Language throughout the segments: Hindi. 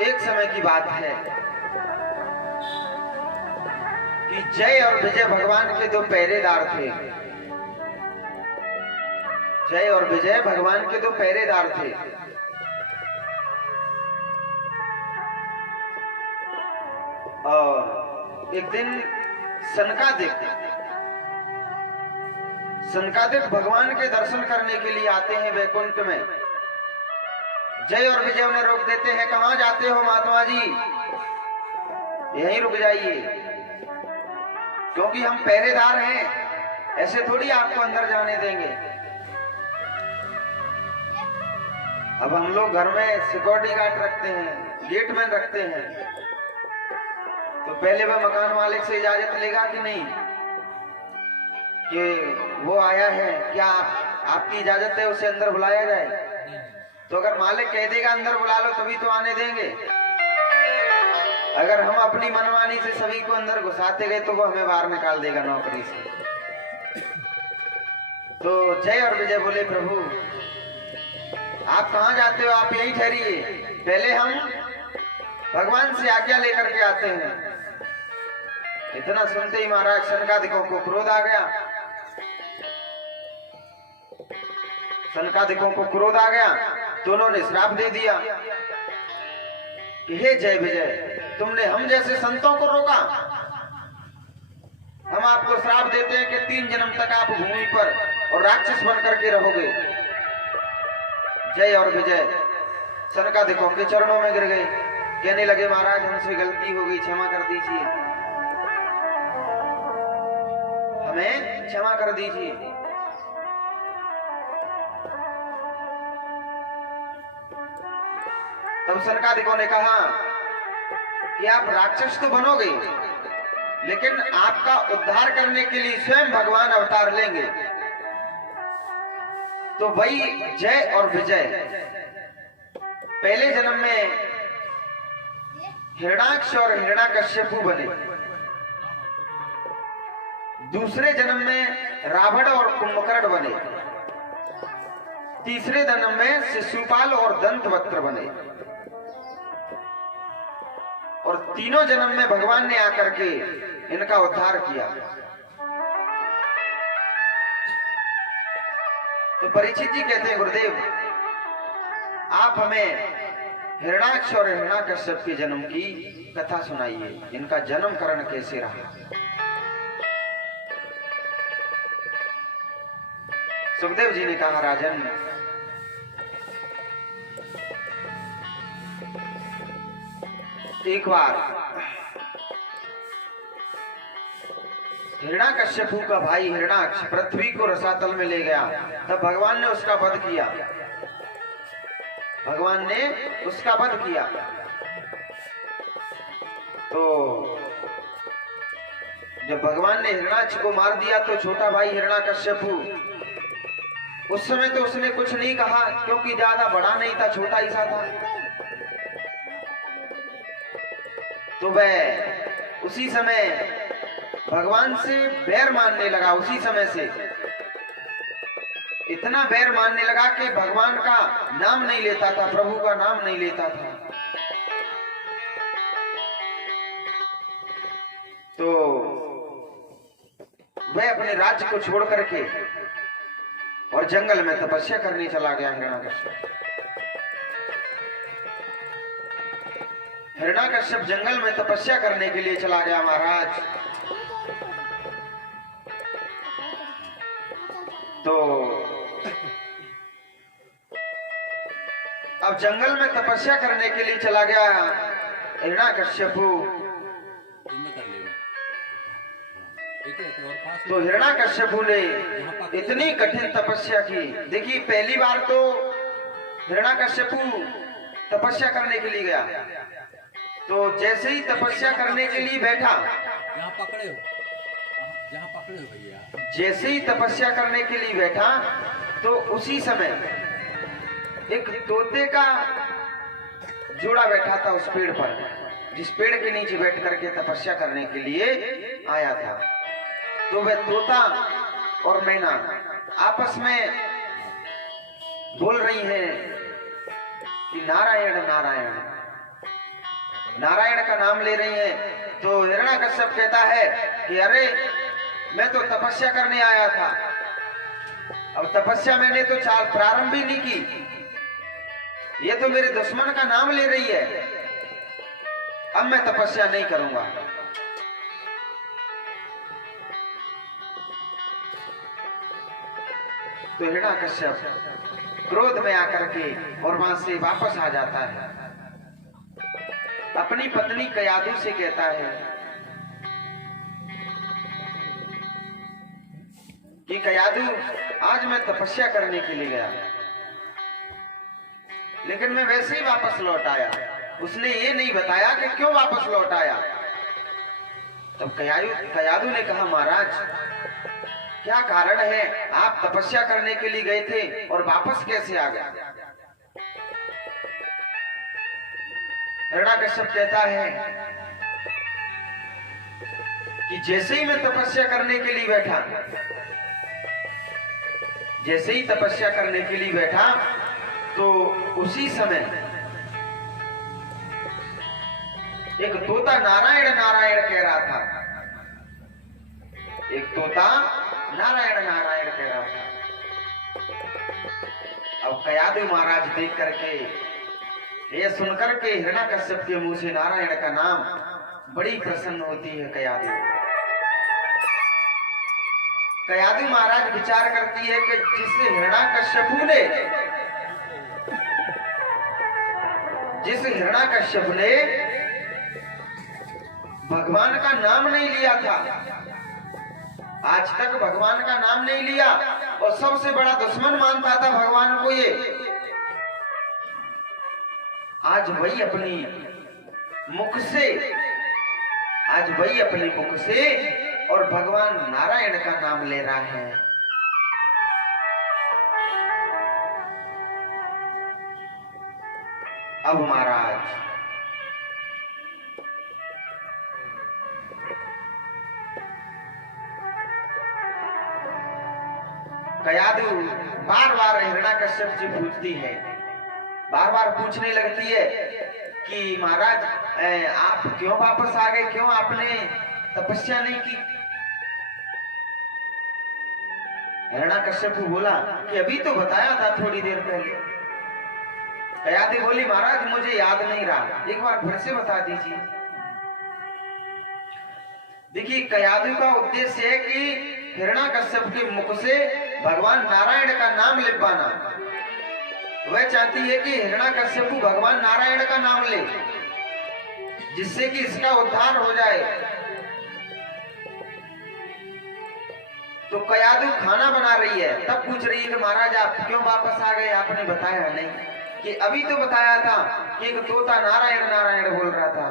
एक समय की बात है कि जय और विजय भगवान के दो पहरेदार थे। जय और विजय भगवान के दो पहरेदार थे। और एक दिन सनकादिक भगवान के दर्शन करने के लिए आते हैं वैकुंठ में। जय और विजय उन्हें रोक देते हैं, कहां जाते हो महात्मा जी, यहीं रुक जाइए, क्योंकि हम पहरेदार हैं, ऐसे थोड़ी आपको अंदर जाने देंगे। अब हम लोग घर में सिक्योरिटी गार्ड रखते हैं, गेटमैन रखते हैं, तो पहले वह मकान मालिक से इजाजत लेगा कि नहीं कि वो आया है, क्या आपकी इजाजत है उसे अंदर बुलाया जाए? तो अगर मालिक कह देगा अंदर बुला लो तभी तो आने देंगे। अगर हम अपनी मनमानी से सभी को अंदर घुसाते गए तो वो हमें बाहर निकाल देगा नौकरी से। तो जय और विजय बोले, प्रभु आप कहां जाते हो, आप यहीं ठहरिए, पहले हम भगवान से आज्ञा लेकर के आते हैं। इतना सुनते ही महाराज सनकादिकों को क्रोध आ गया। सनकादिकों को क्रोध आ गया तो उन्होंने श्राप दे दिया कि हे जय विजय, तुमने हम जैसे संतों को रोका, हम आपको श्राप देते हैं कि 3 जन्म तक आप भूमि पर और राक्षस बन करके रहोगे। जय और विजय सनकादिकों के चरणों में गिर गए, कहने लगे महाराज हमसे गलती हो गई, क्षमा कर दीजिए, हमें क्षमा कर दीजिए। तब सनकादिकों ने कहा कि आप राक्षस तो बनोगे, लेकिन आपका उद्धार करने के लिए स्वयं भगवान अवतार लेंगे। तो वही जय और विजय पहले जन्म में हिरणाक्ष और हिरण्याकश्यपु बने, दूसरे जन्म में रावण और कुंभकर्ण बने, तीसरे जन्म में शिशुपाल और दंतवक्त्र बने, और तीनों जन्म में भगवान ने आकर के इनका उद्धार किया। तो परीक्षित जी कहते हैं, गुरुदेव आप हमें हिरणाक्ष और हिरण्याकश्यप के जन्म की कथा सुनाइए, इनका जन्म करण कैसे रहा। सुखदेव जी ने कहा, राजन एक बार हिरण्याकश्यपु का भाई हिरणाक्ष पृथ्वी को रसातल में ले गया, तब भगवान ने उसका वध किया। भगवान ने उसका वध किया। तो जब भगवान ने हिरणाक्ष को मार दिया तो छोटा भाई हिरण्याकश्यपु उस समय तो उसने कुछ नहीं कहा, क्योंकि ज्यादा बड़ा नहीं था, छोटा ही सा था। तो वह उसी समय भगवान से बैर मानने लगा। उसी समय से इतना बैर मानने लगा कि भगवान का नाम नहीं लेता था, प्रभु का नाम नहीं लेता था। तो वह अपने राज्य को छोड़ करके और जंगल में तपस्या करने चला गया। हिरण्याकश्यप जंगल में तपस्या करने के लिए चला गया महाराज। तो अब जंगल में तपस्या करने के लिए चला गया हिरण्याकश्यपु। तो हिरण्याकश्यपु ने इतनी कठिन तपस्या की। देखिए पहली बार तो हिरण्याकश्यपु तपस्या करने के लिए गया, तो जैसे ही तपस्या करने के लिए बैठा, जहाँ पकड़े हो भैया, जैसे ही तपस्या करने के लिए बैठा तो उसी समय एक तोते का जोड़ा बैठा था उस पेड़ पर, जिस पेड़ के नीचे बैठ करके तपस्या करने के लिए आया था। तो वह तोता और मैना आपस में बोल रही हैं कि नारायण नारायण। नारायण का नाम ले रही हैं। तो हिरण्याकश्यप कहता है कि अरे मैं तो तपस्या करने आया था, अब तपस्या मैंने तो चाल प्रारंभ ही नहीं की, ये तो मेरे दुश्मन का नाम ले रही है, अब मैं तपस्या नहीं करूंगा। तो हिरण्याकश्यप क्रोध में आकर के और वहां से वापस आ जाता है। अपनी पत्नी कयादू से कहता है कि कयादू, आज मैं तपस्या करने के लिए गया, लेकिन मैं वैसे ही वापस लौट आया। उसने ये नहीं बताया कि क्यों वापस लौट आया। तब कयादू ने कहा, महाराज क्या कारण है, आप तपस्या करने के लिए गए थे और वापस कैसे आ गए? हिरण्याकश्यप कहता है कि जैसे ही मैं तपस्या करने के लिए बैठा, जैसे ही तपस्या करने के लिए बैठा, तो उसी समय एक तोता नारायण नारायण कह रहा था। एक तोता नारायण नारायण कह रहा था। अब कयादू महाराज देख करके, ये सुनकर के हिरण्याकश्यप के मुंह से नारायण का नाम, बड़ी प्रसन्न होती है कयादू। कयादू महाराज विचार करती है कि जिस हिरण्याकश्यप ने भगवान का नाम नहीं लिया था, आज तक भगवान का नाम नहीं लिया और सबसे बड़ा दुश्मन मानता था भगवान को, ये आज वही अपनी मुख से और भगवान नारायण का नाम ले रहा है। अब महाराज कयादू बार बार हिरण्याकश्यप जी पूछती है, बार बार पूछने लगती है कि महाराज आप क्यों वापस आ गए, क्यों आपने तपस्या नहीं की? हिरण्याकश्यप बोला कि अभी तो बताया था थोड़ी देर पहले। कयादू बोली, महाराज मुझे याद नहीं रहा, एक बार फिर से बता दीजिए। देखिए, कयादू का उद्देश्य है कि हिरण्याकश्यप के मुख से भगवान नारायण का नाम ले पाना। वह चाहती है कि हिरण्याकश्यप भगवान नारायण का नाम ले, जिससे कि इसका उद्धार हो जाए। तो कयादू खाना बना रही है, तब पूछ रही है कि महाराज आप क्यों वापस आ गए, आपने बताया नहीं। कि अभी तो बताया था कि एक तोता नारायण नारायण बोल रहा था।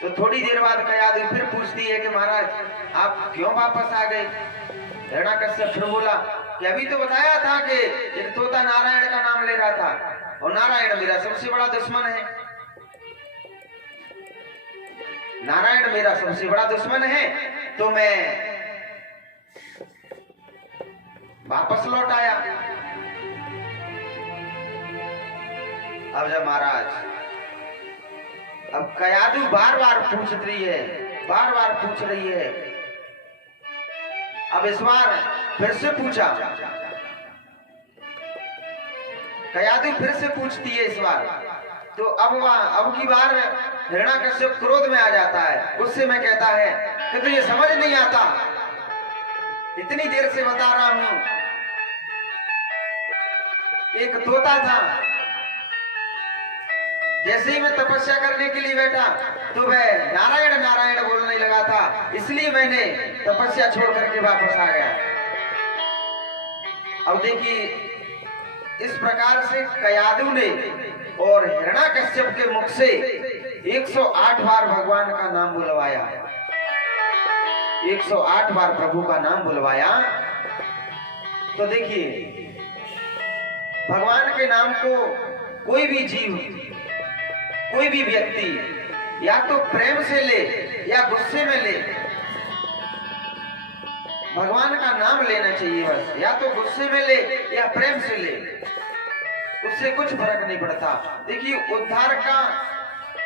तो थोड़ी देर बाद कयादू फिर पूछती है कि महाराज आप क्यों वापस आ गए? हिरण्याकश्यप फिर बोला कि अभी तो बताया था कि एक तोता नारायण का नाम ले रहा था और नारायण मेरा सबसे बड़ा दुश्मन है। नारायण मेरा सबसे बड़ा दुश्मन है, तो मैं वापस लौट आया। अब जब महाराज, अब कयादू बार बार पूछ रही है, अब इस बार फिर से पूछा। कयादू फिर से पूछती है इस बार। तो अब की बार हिरण्याकश्यप क्रोध में आ जाता है, उससे मैं कहता है कि तुझे समझ नहीं आता, इतनी देर से बता रहा हूं, एक तोता था, जैसे ही मैं तपस्या करने के लिए बैठा तो वह नारायण नारायण बोलने लगा था, इसलिए मैंने तपस्या छोड़ करके वापस आ गया। अब देखिए, इस प्रकार से कयादू ने और हिरण्याकश्यप के मुख से 108 बार भगवान का नाम बुलवाया, 108 बार प्रभु का नाम बुलवाया। तो देखिए, भगवान के नाम को कोई भी जीव, कोई भी व्यक्ति या तो प्रेम से ले या गुस्से में ले, भगवान का नाम लेना चाहिए बस, या तो गुस्से में ले या प्रेम से ले, उससे कुछ फर्क नहीं पड़ता। देखिए, उद्धार का,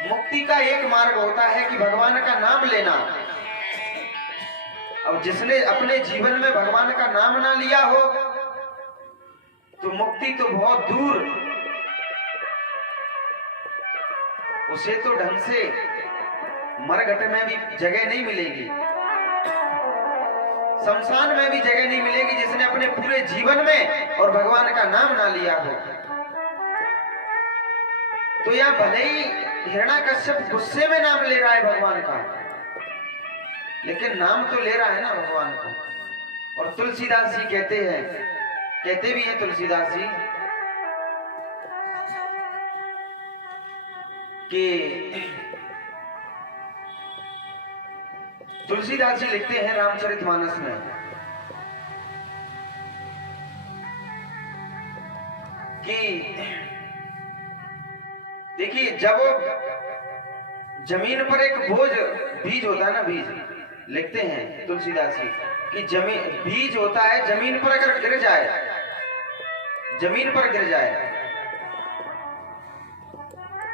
मुक्ति का एक मार्ग होता है कि भगवान का नाम लेना। अब जिसने अपने जीवन में भगवान का नाम ना लिया हो तो मुक्ति तो बहुत दूर, उसे तो ढंग से मरघट में भी जगह नहीं मिलेगी, शमशान में भी जगह नहीं मिलेगी, जिसने अपने पूरे जीवन में और भगवान का नाम ना लिया हो। तो यह भले ही हिरण्याकश्यप गुस्से में नाम ले रहा है भगवान का, लेकिन नाम तो ले रहा है ना भगवान का। और तुलसीदास जी कहते हैं, कहते भी हैं तुलसीदास जी कि तुलसीदास जी लिखते हैं रामचरितमानस में कि देखिए, जब जमीन पर एक बोझ, बीज होता है ना, बीज, लिखते हैं तुलसीदास जी कि जमीन, बीज होता है, जमीन पर अगर गिर जाए, जमीन पर गिर जाए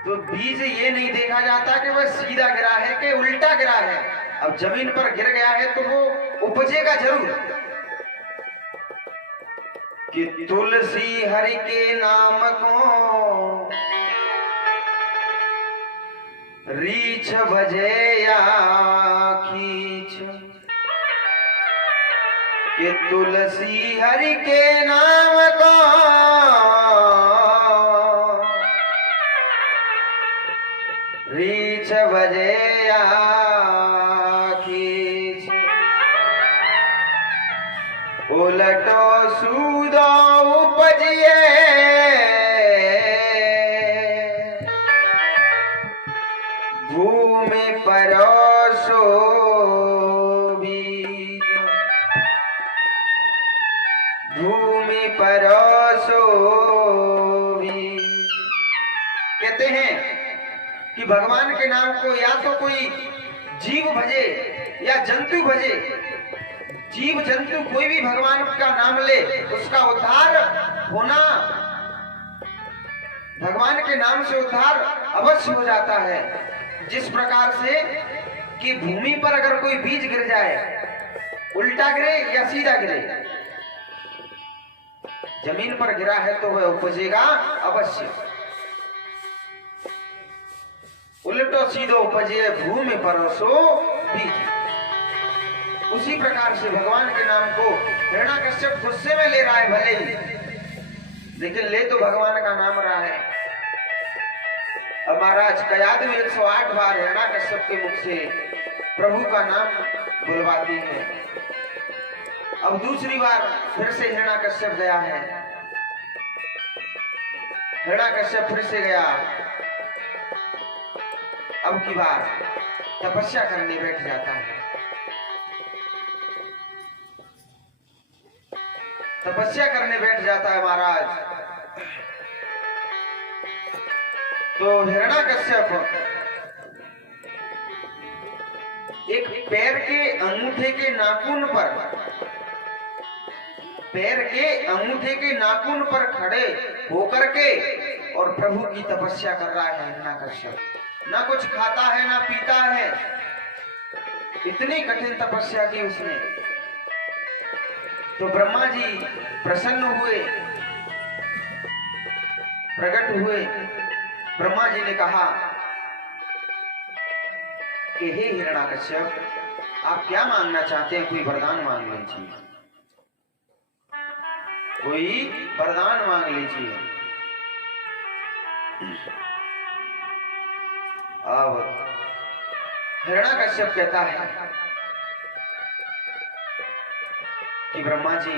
तो बीज ये नहीं देखा जाता कि वह सीधा गिरा है कि उल्टा गिरा है। अब जमीन पर गिर गया है तो वो उपजेगा जरूर। कि तुलसी हरि के नाम को रीछ बजे या खींच, कि तुलसी हरि के नाम को रीछ बजे या खींच, उलटो सूदो उपजिए, भूमि परोसो बीज, भूमि परोसो बीज। कहते हैं कि भगवान के नाम को या तो कोई जीव भजे या जंतु भजे, जीव जंतु कोई भी भगवान का नाम ले, उसका उद्धार होना, भगवान के नाम से उद्धार अवश्य हो जाता है। जिस प्रकार से कि भूमि पर अगर कोई बीज गिर जाए, उल्टा गिरे या सीधा गिरे, जमीन पर गिरा है तो वह उपजेगा अवश्य। उल्टो सीधो उपजे भूमि परोसो बीज। उसी प्रकार से भगवान के नाम को हिरण्याकश्यप गुस्से में ले रहा है भले ही, लेकिन ले तो भगवान का नाम रहा है। अब महाराज कयादु 108 बार हिरण्याकश्यप के मुख से प्रभु का नाम बुलवाती है। अब दूसरी बार फिर से हिरण्याकश्यप गया है, हिरण्याकश्यप फिर से गया, अब की बार तपस्या करने बैठ जाता है। तपस्या करने बैठ जाता है महाराज। तो हिरण्याकश्यप एक पैर के अंगूठे के नाखून पर, पैर के अंगूठे के नाखून पर खड़े होकर के और प्रभु की तपस्या कर रहा है हिरण्याकश्यप। ना कुछ खाता है ना पीता है, इतनी कठिन तपस्या की उसने। तो ब्रह्मा जी प्रसन्न हुए, प्रकट हुए। ब्रह्मा जी ने कहा कि हे हिरण्याकश्यप, आप क्या मांगना चाहते हैं? कोई वरदान मांग लीजिए, कोई वरदान मांग लीजिए। अब हिरण्याकश्यप कहता है कि ब्रह्मा जी,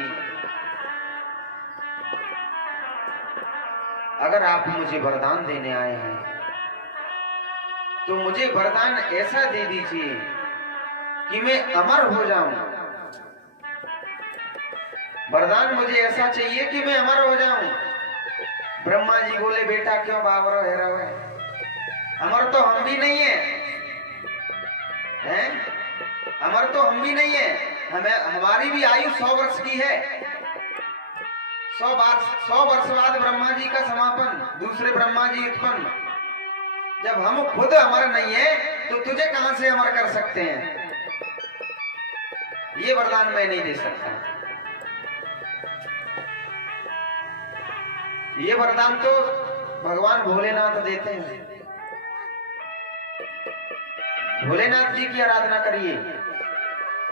अगर आप मुझे वरदान देने आए हैं तो मुझे वरदान ऐसा दे दीजिए कि मैं अमर हो जाऊं। वरदान मुझे ऐसा चाहिए कि मैं अमर हो जाऊं। ब्रह्मा जी बोले, बेटा क्यों बावरो है रहे, अमर तो हम भी नहीं है, हैं? अमर तो हम भी नहीं है, हमें, हमारी भी आयु 100 वर्ष की है। 100 वर्ष बाद ब्रह्मा जी का समापन। दूसरे ब्रह्मा जी उत्पन्न, जब हम खुद अमर नहीं है तो तुझे कहां से अमर कर सकते हैं? ये वरदान मैं नहीं दे सकता। ये वरदान तो भगवान भोलेनाथ देते हैं। भोलेनाथ जी की आराधना करिए,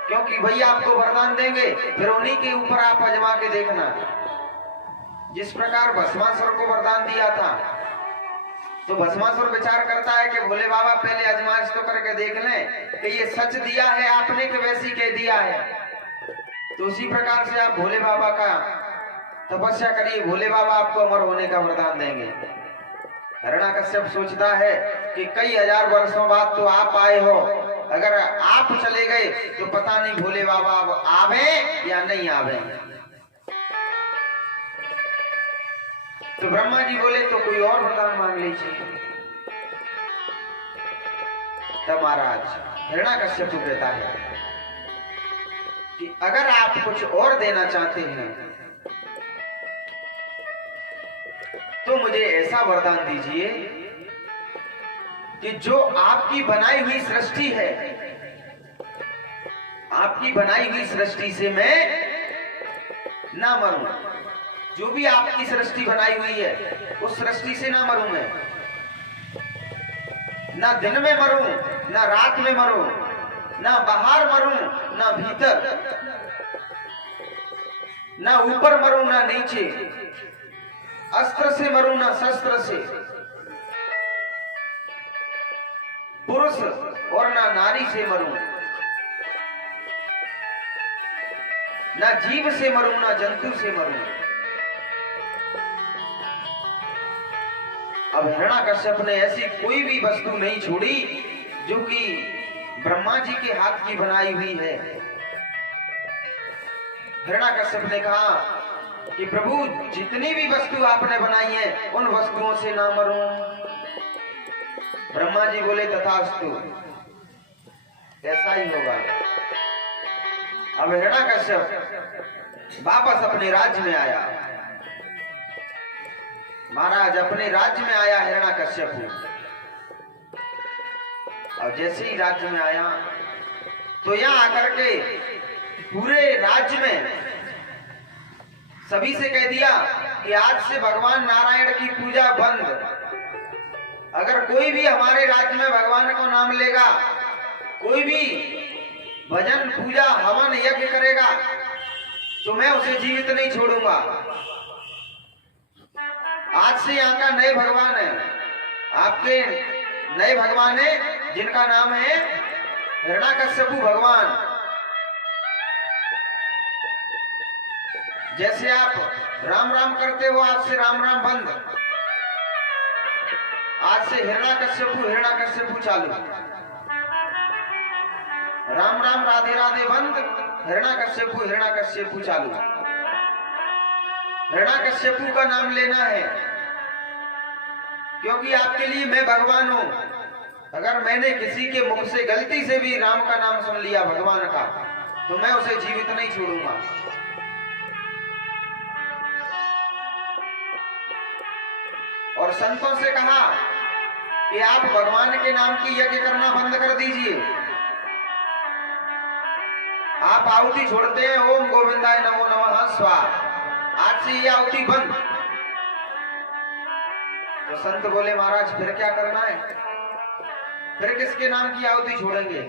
क्योंकि भैया आपको वरदान देंगे, फिर उन्हीं के ऊपर आप आजमा के देखना। जिस प्रकार भस्मासुर को वरदान दिया था, तो भस्मासुर विचार करता है कि भोले बाबा पहले आजमाइश तो करके देख लें कि ये सच दिया है आपने कि वैसी कह दिया है। तो उसी प्रकार से आप भोले बाबा का तपस्या करिए, भोले बाबा आपको अमर होने का वरदान देंगे। हिरण्याकश्यप सोचता है कि कई हजार वर्षों बाद तो आप आए हो, अगर आप चले गए तो पता नहीं भोले बाबा अब आवे या नहीं आवे। तो ब्रह्मा जी बोले तो कोई और वरदान मांग लीजिए। तब महाराज हिरण्याकश्यप कहता है कि अगर आप कुछ और देना चाहते हैं तो मुझे ऐसा वरदान दीजिए कि जो आपकी बनाई हुई सृष्टि है, आपकी बनाई हुई सृष्टि से मैं ना मरूं। जो भी आपकी सृष्टि बनाई हुई है उस सृष्टि से ना मरूं मैं, ना दिन में मरूं, ना रात में मरूं, ना बाहर मरूं, ना भीतर, ना ऊपर मरूं, ना नीचे, अस्त्र से मरूं, ना शस्त्र से, पुरुष और ना नारी से मरूं, ना जीव से मरूं, ना जंतु से मरूं। अब हिरण्याकश्यप ने ऐसी कोई भी वस्तु नहीं छोड़ी जो कि ब्रह्मा जी के हाथ की बनाई हुई है। हिरण्याकश्यप ने कहा कि प्रभु जितनी भी वस्तु आपने बनाई है उन वस्तुओं से ना मरूं। ब्रह्मा जी बोले तथास्तु, ऐसा ही होगा। अब हिरण्याकश्यप वापस अपने राज्य में आया। महाराज अपने राज्य में आया हिरण्याकश्यप, और जैसे ही राज्य में आया तो यहाँ आकर के पूरे राज्य में सभी से कह दिया कि आज से भगवान नारायण की पूजा बंद। अगर कोई भी हमारे राज्य में भगवान को नाम लेगा, कोई भी भजन पूजा हवन यज्ञ करेगा, तो मैं उसे जीवित नहीं छोड़ूंगा। आज से यहाँ का नए भगवान है, आपके नए भगवान है जिनका नाम है हिरण्याकश्यप भगवान। जैसे आप राम राम करते हो, आज से राम राम बंद। आज से हिरण्याकश्यप चालू। राम राम राधे राधे बंद, हिरण्याकश्यप चालू। हिरण्याकश्यप का नाम लेना है, क्योंकि आपके लिए मैं भगवान हूं। अगर मैंने किसी के मुख से गलती से भी राम का नाम सुन लिया भगवान का, तो मैं उसे जीवित नहीं छोड़ूंगा। और संतों से कहा कि आप भगवान के नाम की यज्ञ करना बंद कर दीजिए। आप आहुति छोड़ते हैं ओम गोविंदाय नमो नमः स्वाहा, आज से ये आहुति बंद। तो संत बोले महाराज फिर क्या करना है, फिर किसके नाम की आहुति छोड़ेंगे?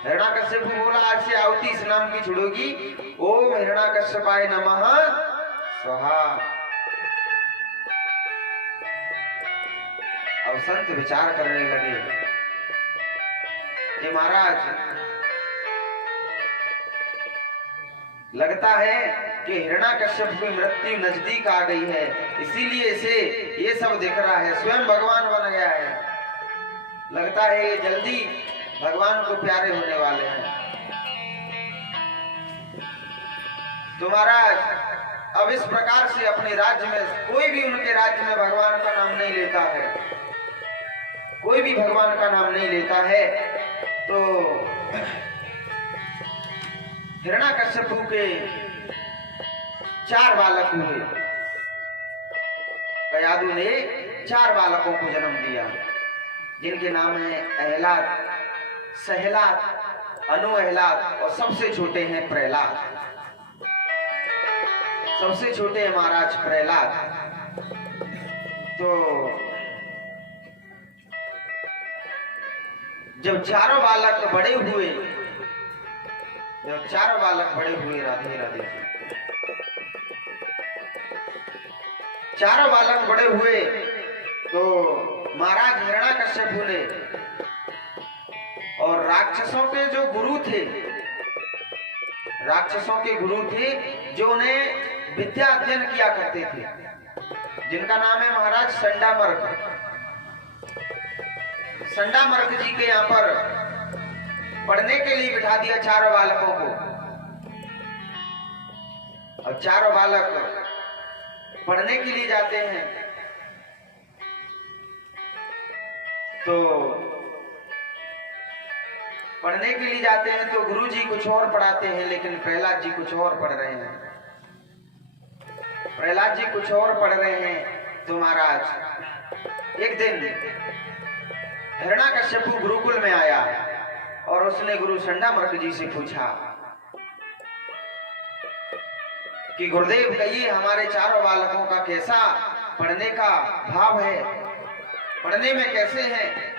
हिरण्याकश्यप बोला आज से आहुति इस नाम की छोड़ोगी, ओम हिरण्याकश्यपाय नमः स्वाहा। अब संत विचार करने लगे कि महाराज लगता है कि हिरण्याकश्यप की मृत्यु नजदीक आ गई है, इसीलिए इसे ये सब दिख रहा है, स्वयं भगवान बन गया है। लगता है ये जल्दी भगवान को प्यारे होने वाले हैं। तो महाराज अब इस प्रकार से अपने राज्य में कोई भी उनके राज्य में भगवान का नाम नहीं लेता है, कोई भी भगवान का नाम नहीं लेता है। तो हिरण्याकश्यप के 4 बालक हुए। कयादू ने 4 बालकों को जन्म दिया, जिनके नाम है अहलाद, सहलाद, अनुअहलाद और सबसे छोटे हैं प्रहलाद। सबसे छोटे हैं महाराज प्रहलाद। तो जब चारों बालक बड़े हुए, राधे राधे, चारों बालक बड़े हुए तो महाराज हिरण्याकश्यपु ने और राक्षसों के जो गुरु थे, जो उन्हें विद्या अध्ययन किया करते थे, जिनका नाम है महाराज संडामर्क। संडामर्क जी के यहाँ पर पढ़ने के लिए बिठा दिया चारों बालकों को। और चारों बालक पढ़ने के लिए जाते हैं तो गुरुजी कुछ और पढ़ाते हैं, लेकिन प्रहलाद जी कुछ और पढ़ रहे हैं। तो महाराज एक दिन हिरण्याकश्यपु गुरुकुल में आया और उसने गुरु संडामर्क जी से पूछा कि गुरुदेव कहिए हमारे चारों बालकों का कैसा पढ़ने का भाव है, पढ़ने में कैसे हैं?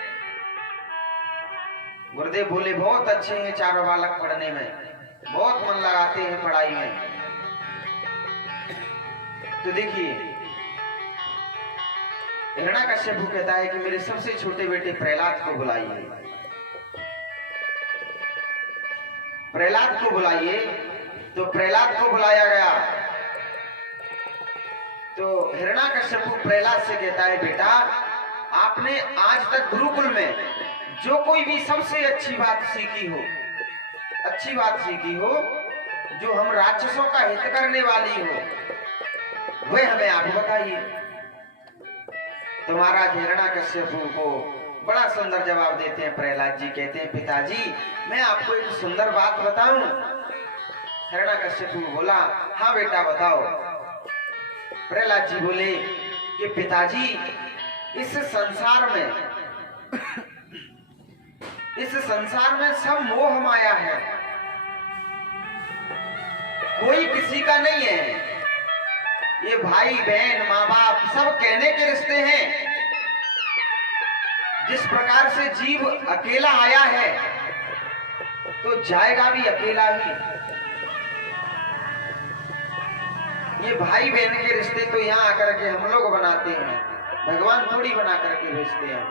गुरुदेव बोले बहुत अच्छे हैं चारों बालक, पढ़ने में बहुत मन लगाते हैं पढ़ाई में। तो देखिए हिरण्याकश्यपु कहता है कि मेरे सबसे छोटे बेटे प्रहलाद को बुलाइए, तो प्रहलाद को बुलाया गया। तो हिरण्याकश्यपु प्रहलाद से कहता है बेटा आपने आज तक गुरुकुल में जो कोई भी सबसे अच्छी बात सीखी हो, जो हम राक्षसों का हित करने वाली हो, वह हमें आप बताइए। तो महाराज हिरण्याकश्यपु को बड़ा सुंदर जवाब देते हैं प्रहलाद जी। कहते हैं पिताजी मैं आपको एक सुंदर बात बताऊं। हिरण्याकश्यपु बोला हाँ बेटा बताओ। प्रहलाद जी बोले कि पिताजी इस संसार में सब मोह माया है, कोई किसी का नहीं है। ये भाई बहन माँ बाप सब कहने के रिश्ते हैं। जिस प्रकार से जीव अकेला आया है तो जाएगा भी अकेला ही। ये भाई बहन के रिश्ते तो यहाँ आकर के हम लोग बनाते हैं, भगवान थोड़ी बना करके भेजते हैं।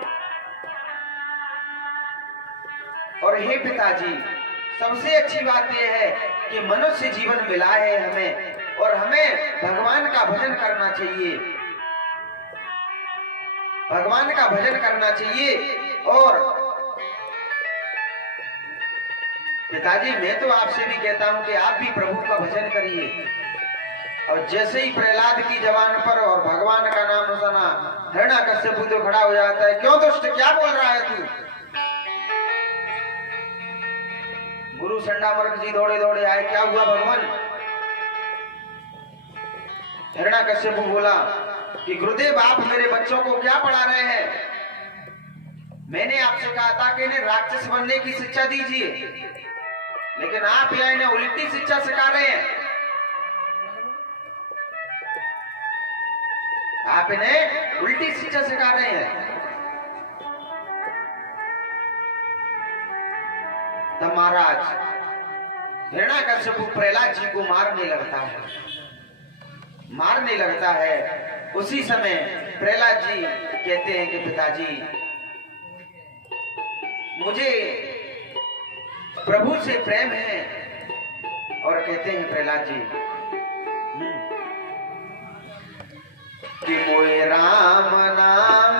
और हे पिताजी सबसे अच्छी बात यह है कि मनुष्य जीवन मिला है हमें, और हमें भगवान का भजन करना चाहिए। और पिताजी मैं तो आपसे भी कहता हूं कि आप भी प्रभु का भजन करिए। और जैसे ही प्रहलाद की जबान पर और भगवान का नाम सुना, हिरण्याकश्यपु तो खड़ा हो जाता है। क्यों दुष्ट क्या बोल रहा है तू? गुरु संडामर्क जी दौड़े दौड़े आए, क्या हुआ भगवान? हिरण्याकश्यपु बोला कि गुरुदेव आप मेरे बच्चों को क्या पढ़ा रहे हैं? मैंने आपसे कहा था कि इन्हें राक्षस बनने की शिक्षा दीजिए, लेकिन आप यहाँ इन्हें उल्टी शिक्षा सिखा रहे हैं। आप इन्हें उल्टी शिक्षा सिखा रहे हैं। तब महाराज हिरण्याकश्यपु प्रहलाद जी को मारने लगता है। उसी समय प्रहलाद जी कहते हैं कि पिताजी मुझे प्रभु से प्रेम है। और कहते हैं प्रहलाद जी कि मोए राम नाम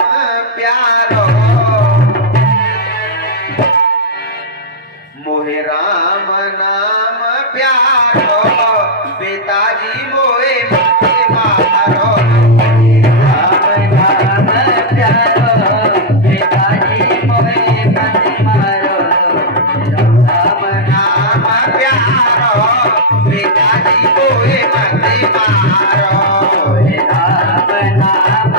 प्यारो, मोहे राम नाम प्यारो, पिताजी मोए मत मारो। राम नाम प्यारो, पिताजी मोहे मत मारो। राम नाम प्यारो, पिताजी मोहे मत मारो। राम नाम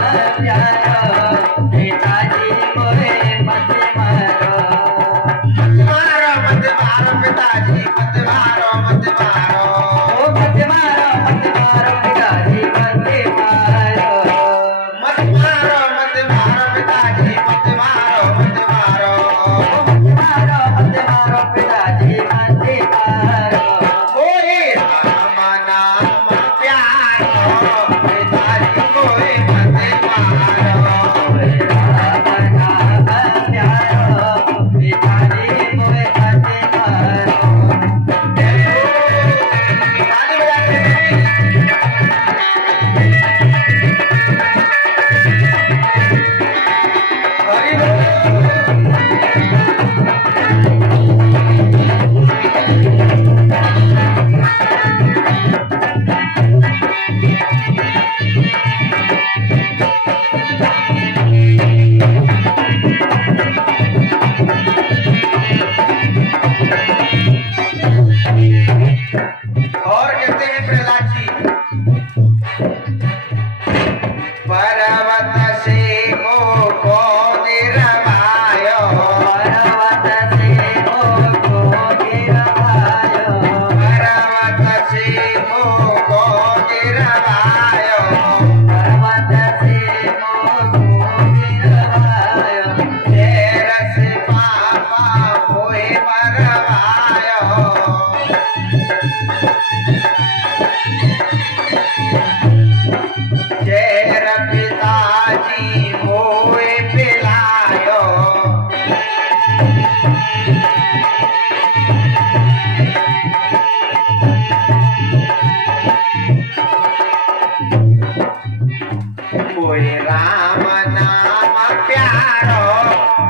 कोई राम नाम प्यारो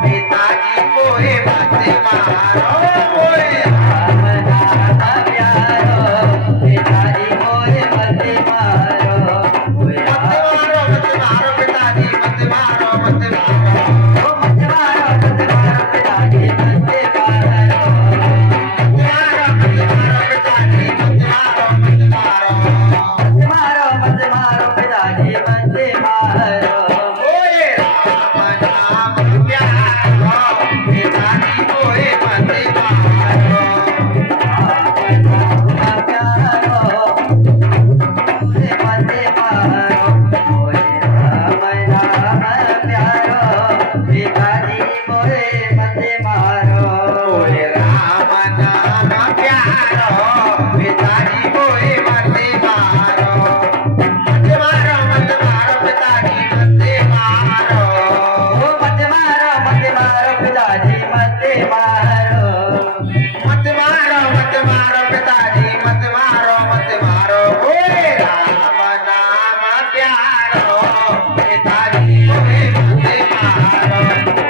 पिताजी कोई मत मारो कोई राम नाम प्यारो पिताजी कोई मत मारो कोई मत मारो पिताजी मत मारो मत मारो मत मारो पिताजी मत मारो पिताजी मत मारो मत मारो मत मारो पिताजी मत मारो कोई राम नाम प्यारो पिताजी कोई मत मारो कोई राम नाम प्यारो पिताजी कोई मत मारो मत मारो पिताजी मत मारो मत मारो पिताजी मत मारो कोई राम नाम प्यारो पिताजी कोई मत मारो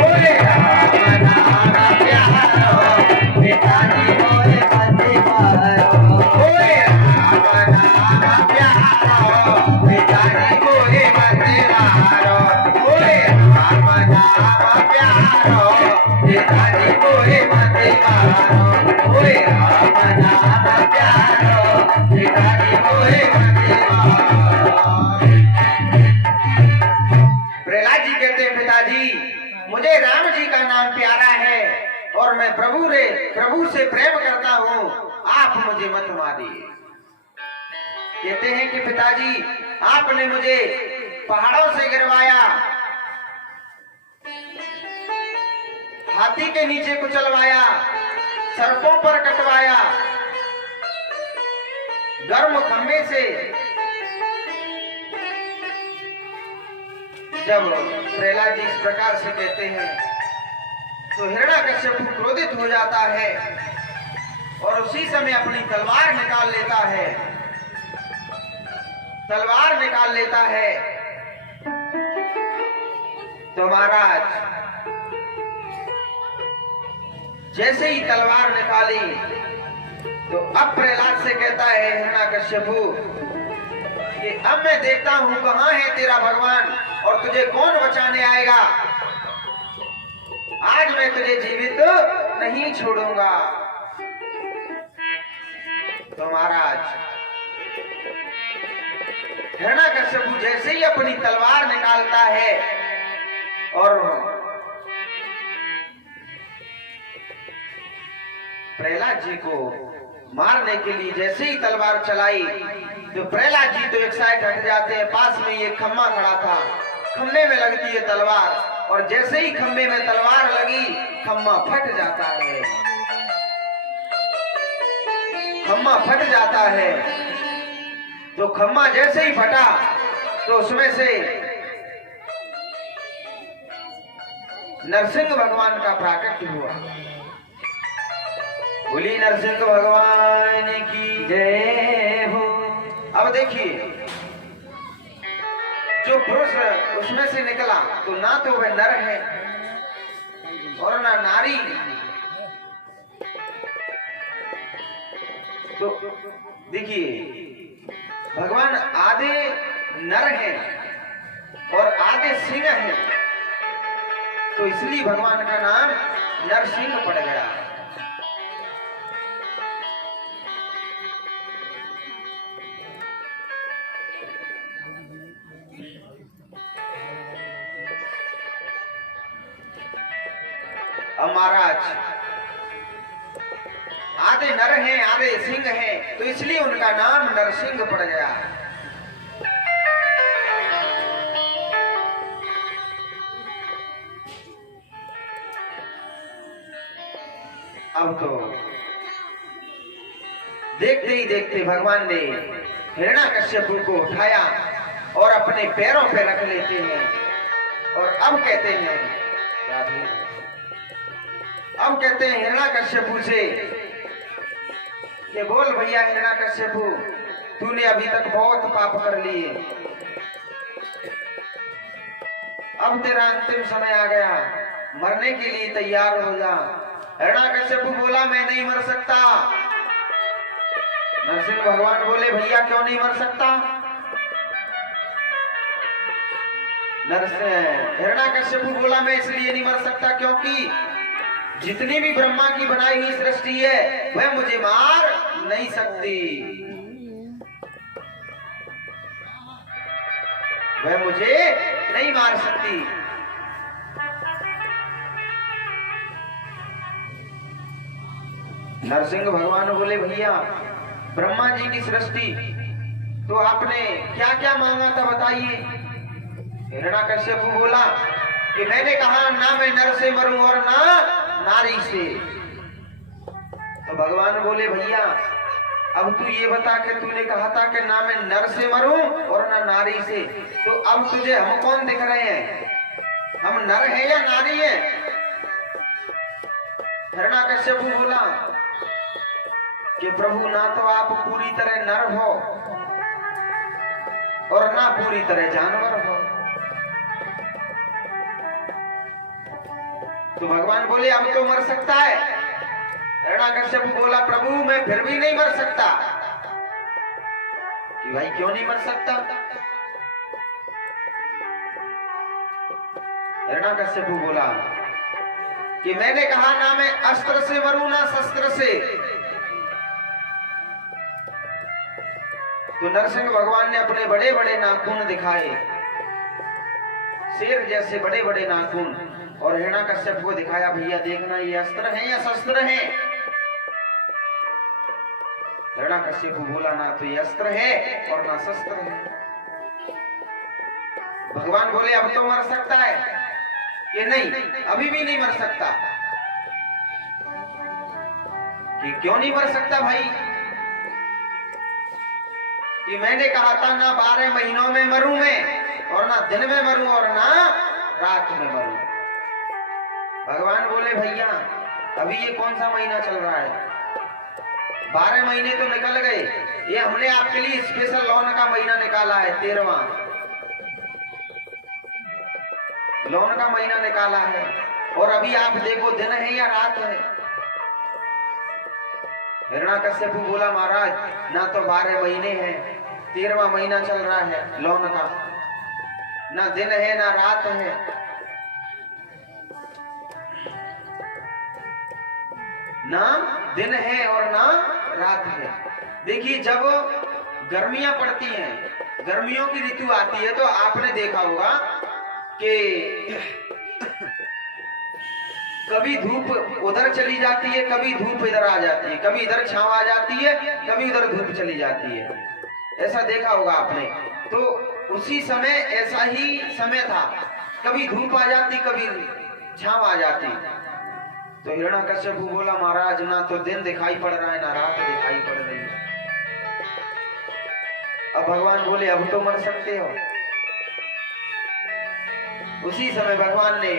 कोई राम नाम प्यारो पिताजी कोई मत मारो कोई राम नाम प्यारो पिताजी कोई मत मारो कोई राम नाम प्यारो पिताजी कोई मत मारो कोई राम नाम प्यारो पिताजी कोई मत मारो। प्रहलाद जी कहते हैं पिताजी मुझे राम जी का नाम प्यारा है और मैं प्रभु से प्रेम करता हूँ आप मुझे मत मारिए। कहते हैं कि पिताजी आपने मुझे पहाड़ों से गिरवाया हाथी के नीचे कुचलवाया सर्पों पर कटवाया गर्म खंभे से जब प्रहलाद जी इस प्रकार से कहते हैं तो हिरण्याकश्यप क्रोधित हो जाता है और उसी समय अपनी तलवार निकाल लेता है तो महाराज जैसे ही तलवार निकाली तो अब प्रहलाद से कहता है हिरण्याकश्यप कि अब मैं देखता हूं कहां है तेरा भगवान और तुझे कौन बचाने आएगा। आज मैं तुझे जीवित नहीं छोड़ूंगा। तो महाराज हिरण्याकश्यप जैसे ही अपनी तलवार निकालता है और प्रहलाद जी को मारने के लिए जैसे ही तलवार चलाई तो प्रहलाद जी तो एक साइड हट जाते हैं। पास में ये खम्मा खड़ा था, खम्भे में लगती है तलवार और जैसे ही खम्भे में तलवार लगी खम्मा फट जाता है। तो खम्मा जैसे ही फटा तो उसमें से नरसिंह भगवान का प्राकट्य हुआ। बोली नरसिंह भगवान की जय हो। अब देखिए जो पुरुष उसमें से निकला तो ना तो वह नर है और ना नारी। तो देखिए भगवान आधे नर हैं और आधे सिंह हैं तो इसलिए भगवान का नाम नरसिंह पड़ गया। अब महाराज आधे नर हैं आधे सिंह हैं तो इसलिए उनका नाम नरसिंह पड़ गया। अब तो देखते ही देखते भगवान ने हिरण्याकश्यप को उठाया और अपने पैरों पे रख लेते हैं और अब कहते हैं हिरण्याकश्यप से कि बोल भैया हिरण्याकश्यप तूने अभी तक बहुत पाप कर लिए अब तेरा अंतिम समय आ गया, मरने के लिए तैयार हो जा। हिरण्याकश्यप बोला मैं नहीं मर सकता। नरसिंह भगवान बोले भैया क्यों नहीं मर सकता? हिरण्याकश्यप बोला मैं इसलिए नहीं मर सकता क्योंकि जितनी भी ब्रह्मा की बनाई हुई सृष्टि है वह मुझे मार नहीं सकती, वह मुझे नहीं मार सकती। नरसिंह भगवान बोले भैया ब्रह्मा जी की सृष्टि तो आपने क्या क्या मांगा था बताइए। हिरण्याकश्यप बोला कि मैंने कहा ना मैं नर से मरूं और ना नारी से। तो भगवान बोले भैया अब तू ये बता कि तूने कहा था कि ना मैं नर से मरूं और ना नारी से, तो अब तुझे हम कौन दिख रहे हैं? हम नर हैं या नारी हैं? हिरण्याकश्यप बोला कि प्रभु ना तो आप पूरी तरह नर हो और ना पूरी तरह जानवर हो। तो भगवान बोले अब तो मर सकता है। हिरण्याकश्यप बोला प्रभु मैं फिर भी नहीं मर सकता। कि भाई क्यों नहीं मर सकता? हिरण्याकश्यप बोला कि मैंने कहा ना मैं अस्त्र से मरूं ना शस्त्र से। तो नरसिंह भगवान ने अपने बड़े बड़े नाखून दिखाए, शेर जैसे बड़े बड़े नाखून, और हिरण्याकश्यप को दिखाया भैया देखना ये अस्त्र हैं या शस्त्र हैं। हिरण्याकश्यप बोला ना तो ये अस्त्र है और ना शस्त्र है। भगवान बोले अब तो मर सकता है कि नहीं? अभी भी नहीं मर सकता। कि क्यों नहीं मर सकता भाई? कि मैंने कहा था ना 12 महीनों में मरूं मैं और ना दिन में मरूं और ना रात में मरूं। भगवान बोले भैया अभी ये कौन सा महीना चल रहा है? 12 महीने तो निकल गए, ये हमने आपके लिए स्पेशल लौन का महीना निकाला है, 13वां लौन का महीना निकाला है। और अभी आप देखो दिन है या रात है? हिरण्याकश्यप बोला महाराज ना तो 12 महीने हैं, 13वां महीना चल रहा है लौन का, ना दिन है ना रात है, ना दिन है और ना रात है। देखिए जब गर्मियां पड़ती हैं, गर्मियों की ऋतु आती है तो आपने देखा होगा कि कभी धूप उधर चली जाती है, कभी धूप इधर आ जाती है, कभी इधर छांव आ जाती है, कभी उधर धूप चली जाती है। ऐसा देखा होगा आपने। तो उसी समय ऐसा ही समय था, कभी धूप आ जाती कभी छांव आ जाती। तो हिरण्याकश्यप बोला महाराज ना तो दिन दिखाई पड़ रहा है ना रात दिखाई पड़ रही है। अब भगवान बोले अब तो मर सकते हो। उसी समय भगवान ने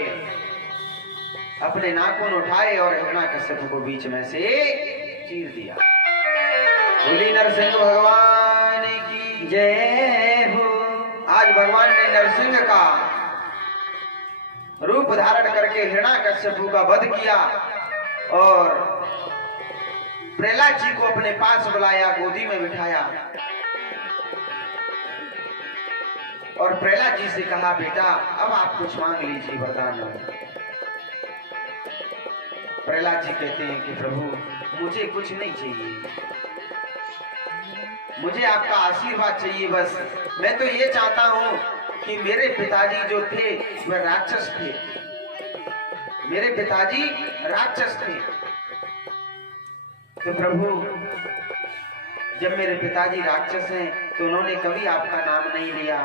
अपने नाखून उठाए और हिरण्याकश्यप को बीच में से चीर दिया। बोली नरसिंह भगवान की जय हो। आज भगवान ने नरसिंह का रूप धारण करके हिरण्याकश्यप का वध किया और प्रहलाद जी को अपने पास बुलाया, गोदी में बिठाया और प्रहलाद जी से कहा बेटा अब आप कुछ मांग लीजिए वरदान में। प्रहलाद जी कहते हैं कि प्रभु मुझे कुछ नहीं चाहिए, मुझे आपका आशीर्वाद चाहिए बस। मैं तो ये चाहता हूं कि मेरे पिताजी जो थे वह राक्षस थे, मेरे पिताजी राक्षस थे। तो प्रभु जब मेरे पिताजी राक्षस हैं तो उन्होंने कभी आपका नाम नहीं लिया,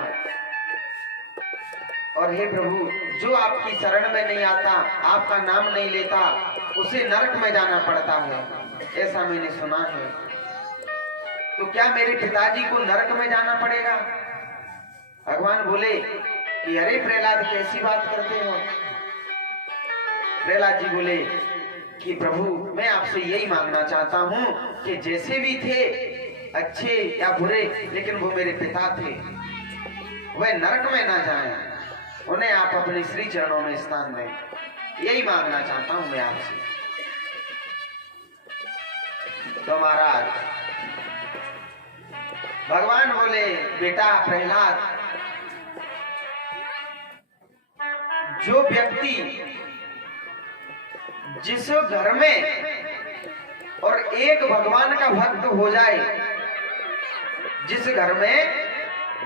और हे प्रभु जो आपकी शरण में नहीं आता, आपका नाम नहीं लेता, उसे नरक में जाना पड़ता है, ऐसा मैंने सुना है। तो क्या मेरे पिताजी को नरक में जाना पड़ेगा? भगवान बोले कि अरे प्रहलाद कैसी बात करते हो। प्रहलाद जी बोले कि प्रभु मैं आपसे यही मांगना चाहता हूं कि जैसे भी थे अच्छे या बुरे, लेकिन वो मेरे पिता थे, वह नरक में ना जाएं। उन्हें आप अपने श्री चरणों में स्थान दें, यही मांगना चाहता हूं मैं आपसे। तो महाराज भगवान बोले, बेटा प्रहलाद, जो व्यक्ति जिस घर में और एक भगवान का भक्त हो जाए, जिस घर में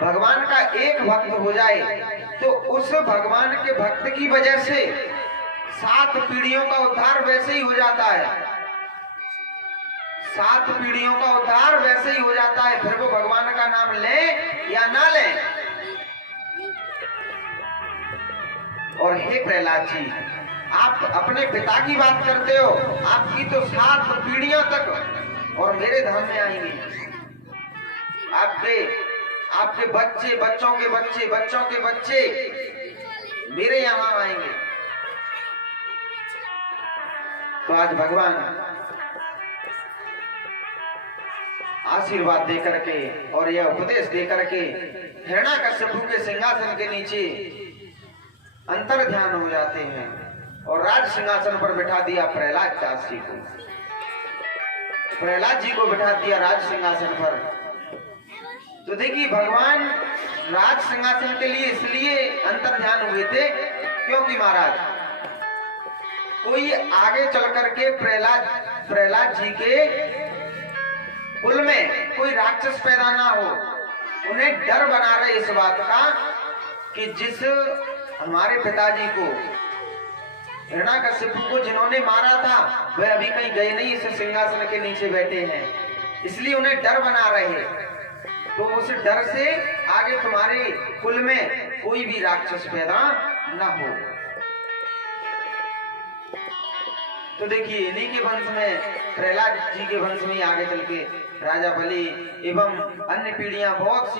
भगवान का एक भक्त हो जाए, तो उस भगवान के भक्त की वजह से 7 पीढ़ियों का उद्धार वैसे ही हो जाता है। 7 पीढ़ियों का उद्धार वैसे ही हो जाता है, फिर वो भगवान का नाम ले या ना ले। और हे प्रहलाद जी, आप अपने पिता की बात करते हो, आपकी तो 7 पीढ़ियों तक और मेरे धाम में आएंगी। आपके बच्चे, बच्चों के बच्चे, बच्चों के बच्चे मेरे यहां आएंगे। तो आज भगवान आशीर्वाद दे करके और यह उपदेश दे करके हिरण्याकश्यपु के सिंहासन के नीचे अंतर ध्यान हो जाते हैं और राज सिंहासन पर बिठा दिया प्रहलाद दास जी को। प्रहलाद जी को बिठा दिया राज सिंहासन पर। तो देखिए भगवान राज सिंहासन के लिए इसलिए अंतर ध्यान हुए थे क्योंकि महाराज कोई आगे चल करके प्रहलाद जी के कुल में कोई राक्षस पैदा ना हो। उन्हें डर बना रहे इस बात का कि जिस हमारे पिताजी को, हिरण्याकश्यपु को जिन्होंने मारा था, वह अभी कहीं गए नहीं, इस सिंहासन के नीचे बैठे हैं, इसलिए उन्हें डर बना रहे। तो उस डर से आगे तुम्हारे कुल में कोई भी राक्षस पैदा न हो। तो देखिए इन्हीं के वंश में, प्रहलाद जी के वंश में आगे चल के राजा बलि एवं अन्य पीढ़ियां बहुत सी